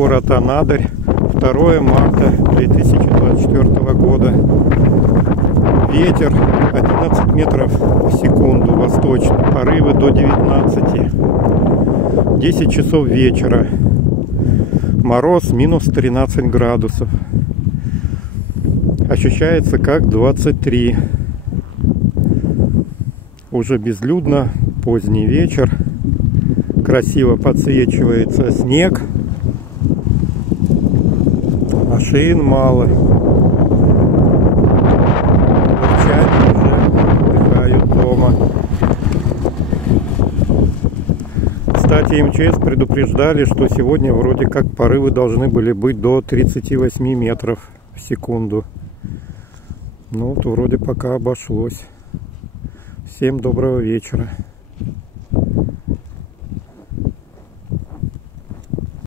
город Анадырь, 2 марта 2024 года. Ветер 11 метров в секунду восточный, порывы до 19. 10 часов вечера. Мороз минус 13 градусов. Ощущается как 23. Уже безлюдно, поздний вечер. Красиво подсвечивается снег. Машин мало. Датчане уже отдыхают дома. Кстати, МЧС предупреждали, что сегодня вроде как порывы должны были быть до 38 метров в секунду. Ну вот вроде пока обошлось. Всем доброго вечера.